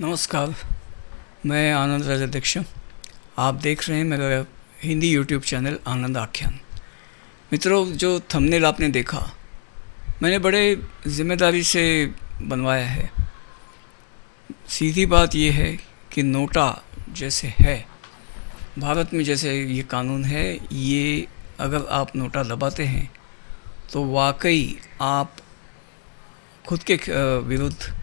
नमस्कार। मैं आनंद राजाध्यक्ष। आप देख रहे हैं मेरा हिंदी यूट्यूब चैनल आनंद आख्यान। मित्रों, जो थंबनेल आपने देखा, मैंने बड़े ज़िम्मेदारी से बनवाया है। सीधी बात यह है कि नोटा जैसे है, भारत में जैसे ये कानून है, ये अगर आप नोटा दबाते हैं तो वाकई आप खुद के विरुद्ध,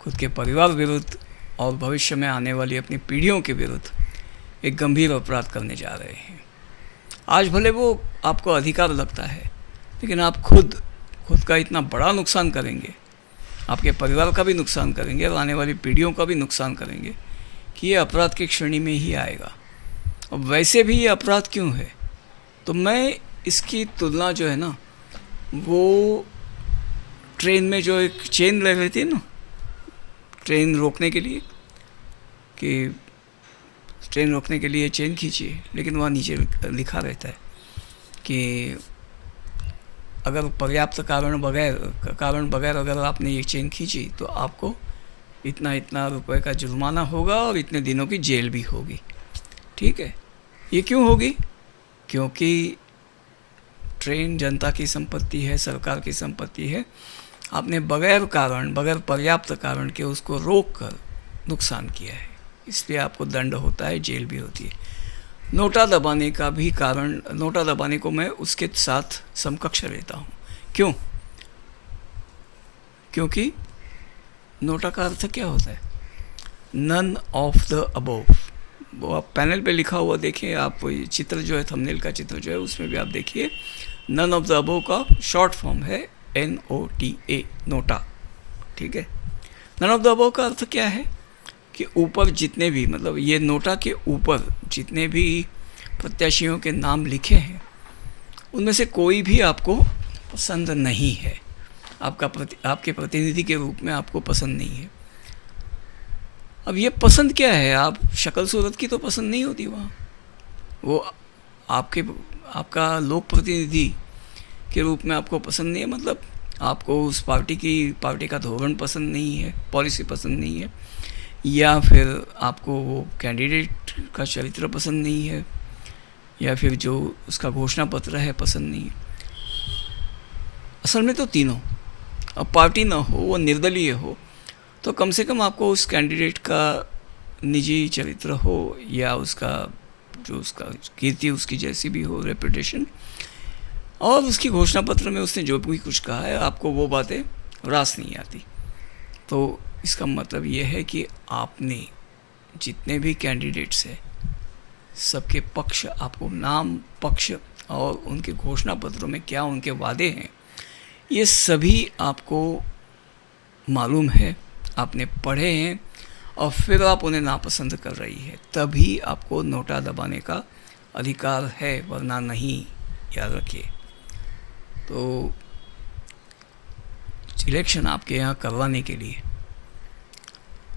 खुद के परिवार विरुद्ध और भविष्य में आने वाली अपनी पीढ़ियों के विरुद्ध एक गंभीर अपराध करने जा रहे हैं। आज भले वो आपको अधिकार लगता है, लेकिन आप खुद खुद का इतना बड़ा नुकसान करेंगे, आपके परिवार का भी नुकसान करेंगे और आने वाली पीढ़ियों का भी नुकसान करेंगे कि ये अपराध की श्रेणी में ही आएगा। और वैसे भी ये अपराध क्यों है, तो मैं इसकी तुलना जो है ना, वो ट्रेन में जो एक चेन लग रहती है ना, ट्रेन रोकने के लिए, कि ट्रेन रोकने के लिए चेन खींचिए, लेकिन वहाँ नीचे लिखा रहता है कि अगर पर्याप्त कारण बगैर अगर आपने ये चेन खींची तो आपको इतना इतना रुपए का जुर्माना होगा और इतने दिनों की जेल भी होगी। ठीक है, ये क्यों होगी? क्योंकि ट्रेन जनता की संपत्ति है, सरकार की संपत्ति है। आपने बगैर पर्याप्त कारण के उसको रोक कर नुकसान किया है, इसलिए आपको दंड होता है, जेल भी होती है। नोटा दबाने का भी कारण, नोटा दबाने को मैं उसके साथ समकक्ष लेता हूँ। क्यों? क्योंकि नोटा का अर्थ क्या होता है? None of the above. वो आप पैनल पे लिखा हुआ देखिए, आप चित्र जो है, थंबनेल का चित्र जो है, उसमें भी आप देखिए, नन ऑफ द अबोव का शॉर्ट फॉर्म है NOTA, नोटा। ठीक है, नन ऑफ द अबोव का अर्थ क्या है कि ऊपर जितने भी, मतलब ये नोटा के ऊपर जितने भी प्रत्याशियों के नाम लिखे हैं, उनमें से कोई भी आपको पसंद नहीं है, आपके प्रतिनिधि के रूप में आपको पसंद नहीं है। अब ये पसंद क्या है? आप शक्ल सूरत की तो पसंद नहीं होती वहाँ, वो आपका लोक प्रतिनिधि के रूप में आपको पसंद नहीं है, मतलब आपको उस पार्टी का धोरण पसंद नहीं है, पॉलिसी पसंद नहीं है, या फिर आपको वो कैंडिडेट का चरित्र पसंद नहीं है, या फिर जो उसका घोषणा पत्र है पसंद नहीं है। असल में तो तीनों। अब पार्टी ना हो, वो निर्दलीय हो, तो कम से कम आपको उस कैंडिडेट का निजी चरित्र हो, या उसका कीर्ति उसकी जैसी भी हो, रेपुटेशन, और उसकी घोषणा पत्र में उसने जो भी कुछ कहा है, आपको वो बातें रास नहीं आती। तो इसका मतलब ये है कि आपने जितने भी कैंडिडेट्स हैं, सबके पक्ष, आपको नाम, पक्ष और उनके घोषणा पत्रों में क्या उनके वादे हैं, ये सभी आपको मालूम है, आपने पढ़े हैं, और फिर आप उन्हें नापसंद कर रही है, तभी आपको नोटा दबाने का अधिकार है, वरना नहीं, याद रखिए। तो इलेक्शन आपके यहाँ करवाने के लिए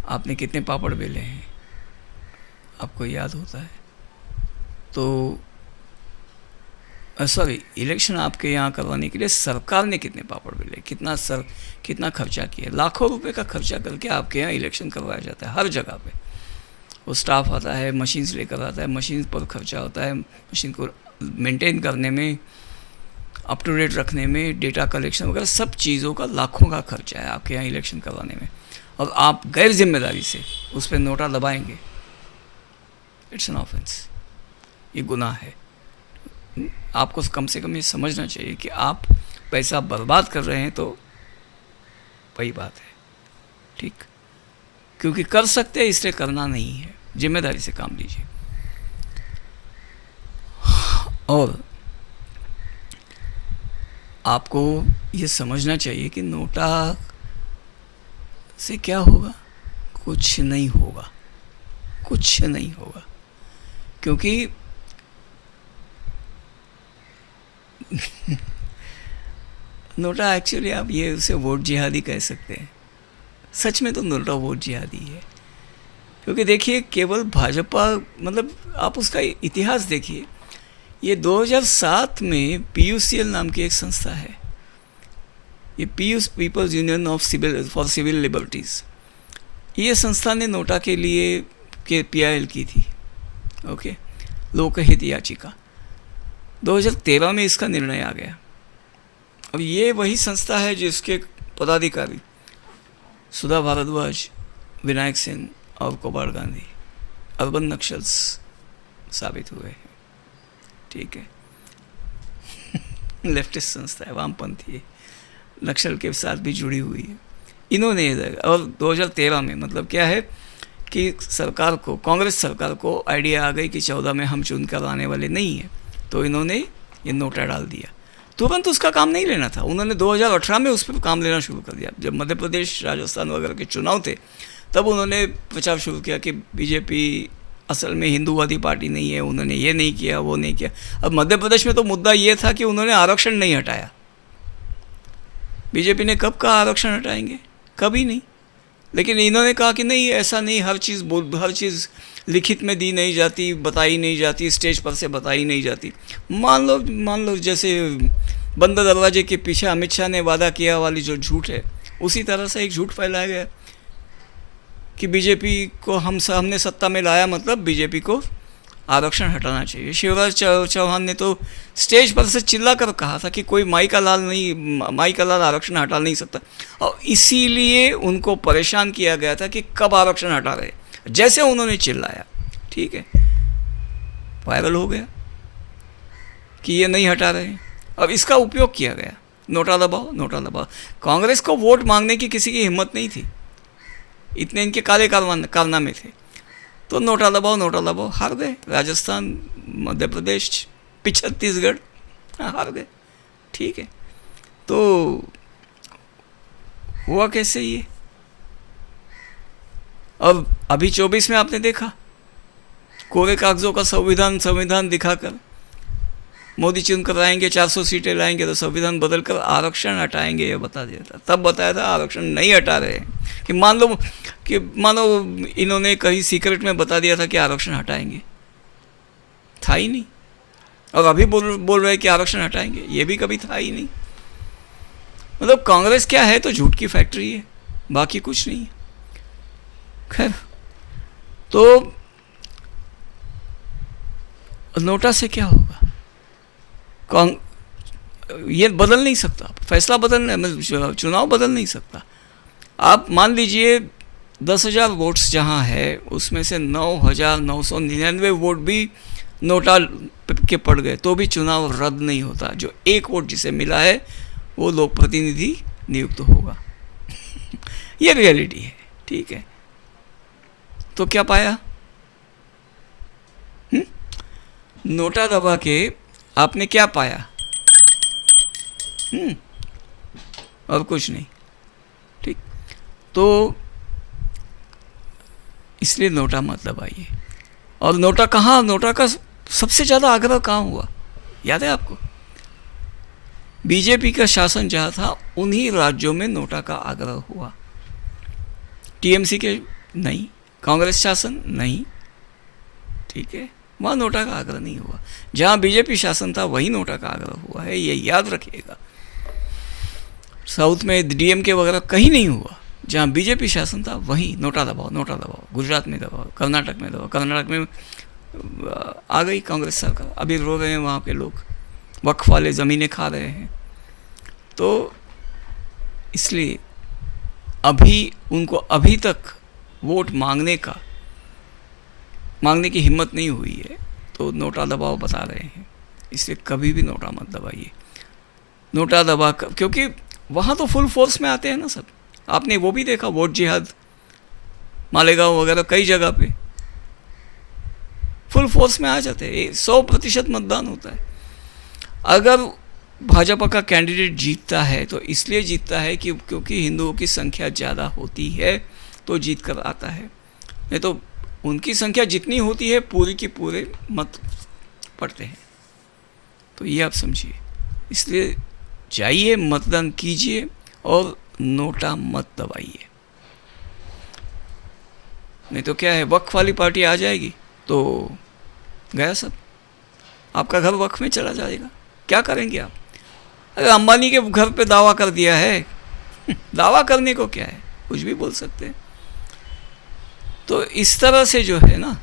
आपने कितने पापड़ बेले हैं, आपको याद होता है? तो सॉरी, इलेक्शन आपके यहाँ करवाने के लिए सरकार ने कितने पापड़ बेले, कितना खर्चा किया? लाखों रुपए का खर्चा करके आपके यहाँ इलेक्शन करवाया जाता है। हर जगह पे वो स्टाफ आता है, मशीन से लेकर आता है, मशीन पर खर्चा होता है, मशीन को मेंटेन करने में, अप टू डेट रखने में, डेटा कलेक्शन वगैरह सब चीज़ों का लाखों का खर्चा है आपके यहाँ इलेक्शन करवाने में, और आप गैर जिम्मेदारी से उस पर नोटा दबाएंगे। इट्स एन ऑफेंस, ये गुनाह है। आपको कम से कम ये समझना चाहिए कि आप पैसा बर्बाद कर रहे हैं, तो वही बात है। ठीक, क्योंकि कर सकते हैं, इसलिए करना नहीं है, जिम्मेदारी से काम लीजिए। और आपको ये समझना चाहिए कि नोटा से क्या होगा? कुछ नहीं होगा, कुछ नहीं होगा, क्योंकि नोटा एक्चुअली आप ये उसे वोट जिहादी कह सकते हैं। सच में तो नोटा वोट जिहादी है, क्योंकि देखिए, केवल भाजपा, मतलब आप उसका इतिहास देखिए, ये 2007 में PUCL नाम की एक संस्था है, ये People's Union of Civil Liberties, ये संस्था ने नोटा के लिए के PIL की थी, ओके, लोकहित याचिका। 2013 में इसका निर्णय आ गया। अब ये वही संस्था है जिसके पदाधिकारी सुधा भारद्वाज, विनायक सेन और कोबाड़ गांधी अर्बन नक्सल्स साबित हुए हैं, ठीक है। लेफ्टिस्ट संस्था है, वामपंथी है, नक्सल के साथ भी जुड़ी हुई है। इन्होंने और 2013 में मतलब क्या है कि सरकार को, कांग्रेस सरकार को आइडिया आ गई कि 14 में हम चुन कर आने वाले नहीं हैं, तो इन्होंने ये नोटा डाल दिया। तुरंत उसका काम नहीं लेना था, उन्होंने 2018 में उस पर काम लेना शुरू कर दिया। जब मध्य प्रदेश, राजस्थान वगैरह के चुनाव थे, तब उन्होंने प्रचार शुरू किया कि बीजेपी असल में हिंदूवादी पार्टी नहीं है, उन्होंने ये नहीं किया, वो नहीं किया। अब मध्य प्रदेश में तो मुद्दा ये था कि उन्होंने आरक्षण नहीं हटाया। बीजेपी ने कब कहा आरक्षण हटाएंगे? कभी नहीं। लेकिन इन्होंने कहा कि नहीं, ऐसा नहीं, हर चीज़ लिखित में दी नहीं जाती, बताई नहीं जाती, स्टेज पर से बताई नहीं जाती। मान लो जैसे बंद दरवाजे के पीछे अमित शाह ने वादा किया वाली जो झूठ है, उसी तरह से एक झूठ फैलाया गया कि बीजेपी को हमने सत्ता में लाया, मतलब बीजेपी को आरक्षण हटाना चाहिए। शिवराज चौहान ने तो स्टेज पर से चिल्ला कर कहा था कि कोई माई का लाल आरक्षण हटा नहीं सकता, और इसीलिए उनको परेशान किया गया था कि कब आरक्षण हटा रहे। जैसे उन्होंने चिल्लाया, ठीक है, वायरल हो गया कि ये नहीं हटा रहे। अब इसका उपयोग किया गया, नोटा दबाओ, नोटा दबाओ। कांग्रेस को वोट मांगने की किसी की हिम्मत नहीं थी, इतने इनके काले कारनामे थे, तो नोटा दबाओ हार गए। राजस्थान, मध्य प्रदेश, छत्तीसगढ़ हार गए, ठीक है। तो हुआ कैसे ये? अब अभी 24 में आपने देखा, कोरे कागजों का संविधान दिखाकर मोदी चुन कर आएंगे, 400 सीटें लाएंगे तो संविधान बदल कर आरक्षण हटाएंगे, ये बता दिया था। तब बताया था आरक्षण नहीं हटा रहे हैं कि मानो इन्होंने कहीं सीक्रेट में बता दिया था कि आरक्षण हटाएंगे, था ही नहीं। और अभी बोल रहे हैं कि आरक्षण हटाएंगे, ये भी कभी था ही नहीं। मतलब कांग्रेस क्या है, तो झूठ की फैक्ट्री है, बाकी कुछ नहीं है। खैर, तो नोटा से क्या होगा? ये बदल नहीं सकता, फैसला चुनाव बदल नहीं सकता। आप मान लीजिए 10,000 वोट्स जहाँ है, उसमें से 9,999 वोट भी नोटा के पड़ गए, तो भी चुनाव रद्द नहीं होता। जो एक वोट जिसे मिला है वो लोक प्रतिनिधि नियुक्त होगा। ये रियलिटी है, ठीक है। तो क्या पाया? नोटा दबा के आपने क्या पाया? और कुछ नहीं, ठीक। तो इसलिए नोटा मत दबाइए। और नोटा का सबसे ज़्यादा आग्रह कहाँ हुआ, याद है आपको? बीजेपी का शासन जहाँ था, उन्हीं राज्यों में नोटा का आग्रह हुआ। टीएमसी के नहीं, कांग्रेस शासन नहीं, ठीक है, वहाँ नोटा का आग्रह नहीं हुआ। जहाँ बीजेपी शासन था वहीं नोटा का आग्रह हुआ है, ये याद रखिएगा। साउथ में डीएमके वगैरह कहीं नहीं हुआ, जहाँ बीजेपी शासन था वहीं नोटा दबाओ। गुजरात में दबाओ, कर्नाटक में दबाओ। कर्नाटक में आ गई कांग्रेस सरकार, अभी रो रहे हैं वहाँ के लोग, वक्फ वाले ज़मीनें खा रहे हैं। तो इसलिए उनको अभी तक वोट मांगने की हिम्मत नहीं हुई है, तो नोटा दबाओ बता रहे हैं। इसलिए कभी भी नोटा मत दबाइए। नोटा दबा कर, क्योंकि वहाँ तो फुल फोर्स में आते हैं ना सब। आपने वो भी देखा, वोट जिहाद, मालेगांव वगैरह कई जगह पे फुल फोर्स में आ जाते हैं। 100% मतदान होता है। अगर भाजपा का कैंडिडेट जीतता है तो इसलिए जीतता है कि क्योंकि हिंदुओं की संख्या ज़्यादा होती है तो जीत कर आता है, नहीं तो उनकी संख्या जितनी होती है पूरी की पूरे मत पड़ते हैं। तो ये आप समझिए। इसलिए जाइए, मतदान कीजिए और नोटा मत दबाइए। नहीं तो क्या है, वक्फ वाली पार्टी आ जाएगी तो गया सब, आपका घर वक्फ में चला जाएगा। क्या करेंगे आप? अरे अंबानी के घर पे दावा कर दिया है दावा करने को क्या है, कुछ भी बोल सकते हैं। तो इस तरह से जो है ना,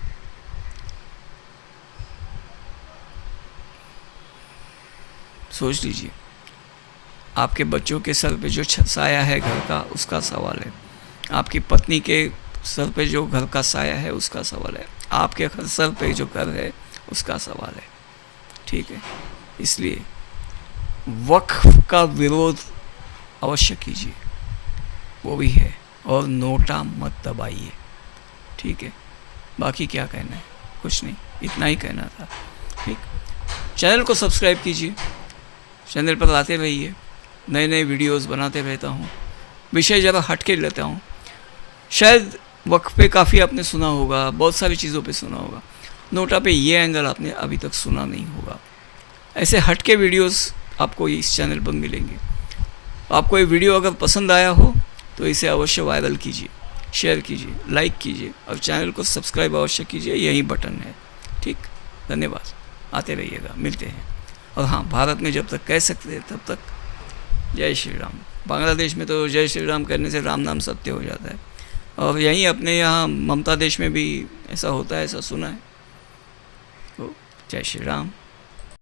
सोच लीजिए, आपके बच्चों के सर पे जो साया है घर का, उसका सवाल है। आपकी पत्नी के सर पे जो घर का साया है, उसका सवाल है। आपके सर पे जो घर है, उसका सवाल है। ठीक है, इसलिए वक्फ का विरोध अवश्य कीजिए, वो भी है, और नोटा मत दबाइए। ठीक है, बाकी क्या कहना है, कुछ नहीं, इतना ही कहना था। ठीक, चैनल को सब्सक्राइब कीजिए, चैनल पर आते रहिए, नए नए वीडियोस बनाते रहता हूँ। विषय ज़रा हट के लेता हूँ, शायद वक्फ पे काफ़ी आपने सुना होगा, बहुत सारी चीज़ों पे सुना होगा, नोटा पे ये एंगल आपने अभी तक सुना नहीं होगा। ऐसे हट के वीडियोस आपको इस चैनल पर मिलेंगे। आपको ये वीडियो अगर पसंद आया हो तो इसे अवश्य वायरल कीजिए, शेयर कीजिए, लाइक कीजिए, और चैनल को सब्सक्राइब अवश्य कीजिए, यही बटन है। ठीक, धन्यवाद, आते रहिएगा, मिलते हैं। और हाँ, भारत में जब तक कह सकते हैं तब तक जय श्री राम। बांग्लादेश में तो जय श्री राम करने से राम नाम सत्य हो जाता है, और यहीं अपने यहाँ ममता देश में भी ऐसा होता है, ऐसा सुना है। तो जय श्री राम।